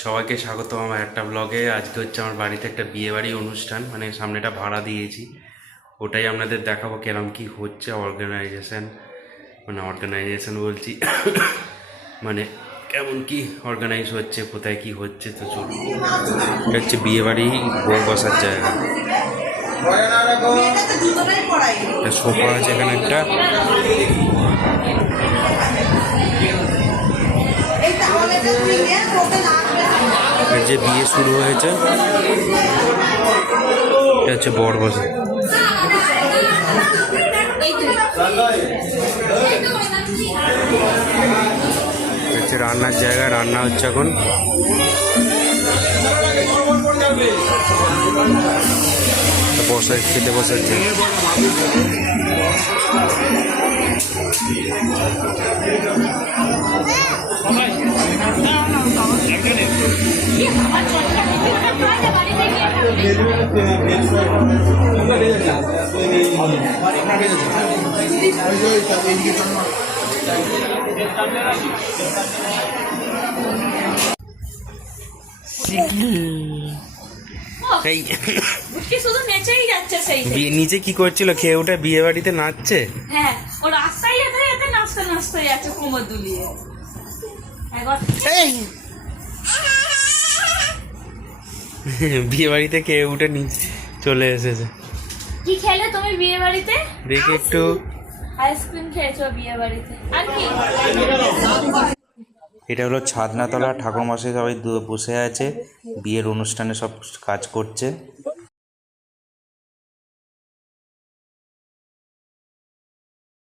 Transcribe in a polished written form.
সবাইকে স্বাগত আমার একটা ব্লগে। আজকে হচ্ছে আমার বাড়িতে একটা বিয়ে বাড়ি অনুষ্ঠান, মানে সামনেটা ভাড়া দিয়েছি, ওটাই আপনাদের দেখাবো কেরম কি হচ্ছে অর্গানাইজেশন বলছি মানে কেমন কি অর্গানাইজ হচ্ছে, কোথায় কি হচ্ছে। তো চলুন, এটা হচ্ছে বিয়ে বাড়ি বউ বসার জায়গা। সোফা আছে এখানে একটা, যে বিয়ে শুরু হয়েছে, এটা হচ্ছে বর বসে। হচ্ছে রান্নার জায়গা, রান্না হচ্ছে এখন। বসে খেতে বসেছে। নিচে কি করছিল? খেয়ে উঠে বিয়ে বাড়িতে নাচছে। হ্যাঁ, ও রাস্তায় যেতে নাচতে যাচ্ছে কোমর দুলিয়ে। বিয়ে বাড়িতে খেয়ে উঠে নিচে চলে এসেছে। কি খেলে তুমি বিয়ে বাড়িতে? দেখি একটু আইসক্রিম খেয়েছো বিয়ে বাড়িতে, আর কি? এটা হলো ছাদনাতলা, ঠাকুরমশাই সবাই বসে আছে, বিয়ের অনুষ্ঠানে সব কাজ করছে।